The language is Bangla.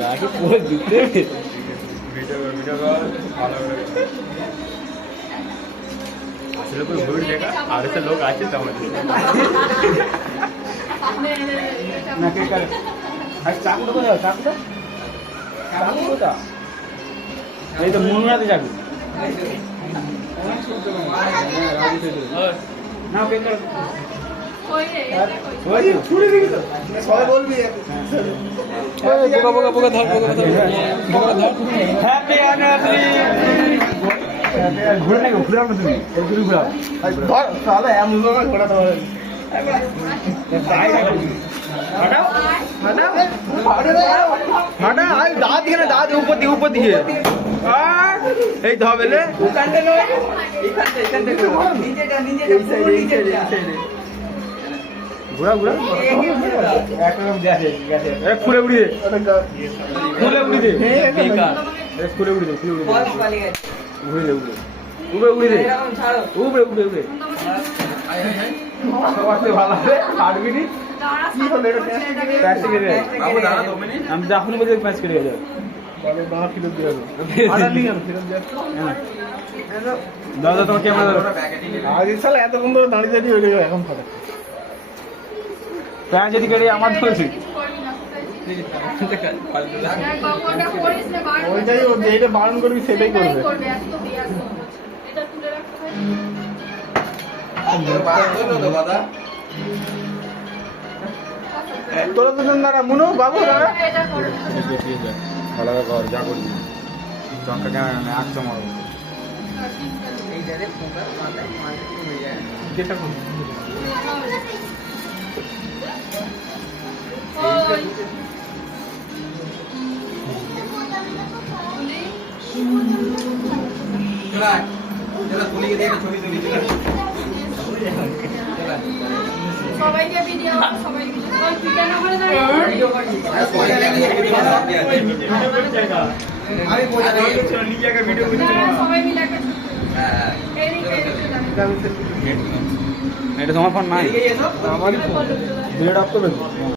রাখি পোজ দিতে ভিডিও ভালো আসলে কোনো ভুল দেখা আর এসে লোক আছে তেমন না কে করে আর চাকু কোথায় চাকুটা চাকু কোথা এই তো মুন্নাতে চাকু না কে করে ওই ছুরি দিবি তো সবাই বলবি বোকা বোকা ধর বোকা ধর হ্যাপি অ্যানিভার্সারি ঘুরে না ঘুরে না তুমি ঘুরে ঘুরাও ধর সালা এমন লোক ঘোড়া তো হটাও হটাও হটা আই দাঁত দিকে না দাঁত উপর দিকে এই তো হবে লে ওখানটা নয় এইখানটা নিচেটা ঘুরা ঘুরা একদম গেছে গেছে এ ফুলে উড়ি দে ফুলে উড়ি দে বেকার এ ফুলে উড়ি দে ফুলে উড়ি দে উড়ি দে উড়ে উড়ি দে উড়ে উড়ে উড়ে সবাই ভালো আছে হাড়বি নি কি হলো এটা প্যাচ করে দে বাবু দাঁড়া 2 মিনিট আমি যখন বলে প্যাচ করে যাবে বলে দাঁড়া ফিরে দিয়ে যাবে আড়া নিয়ে আর ফিরে দিয়ে দাদা তোমার ক্যামেরা দাও আজ সাল এত সুন্দর দাঁড়িয়ে দাঁড়িয়ে হয়ে গেল এখন ফটো প্যাচ যদি করে আমার ধরছি ওইটাই ও যেটা বারণ করবি সেটাই করবে এটা তুলে রাখতে হয় তোরা দুজন দাঁড়া মুনু বাবু দাঁড়া ভালো কর যা করবি চঙ্কা কেন আগ চমার সবাইকে ভিডিও সবাইকে তুই কেন করে দাঁড়িয়ে আমি মজা করছি নিজে একটা ভিডিও করছি সবাই মিলে একটা এটা তোমার ফোন নাই আমার ভিডিও অফ করবে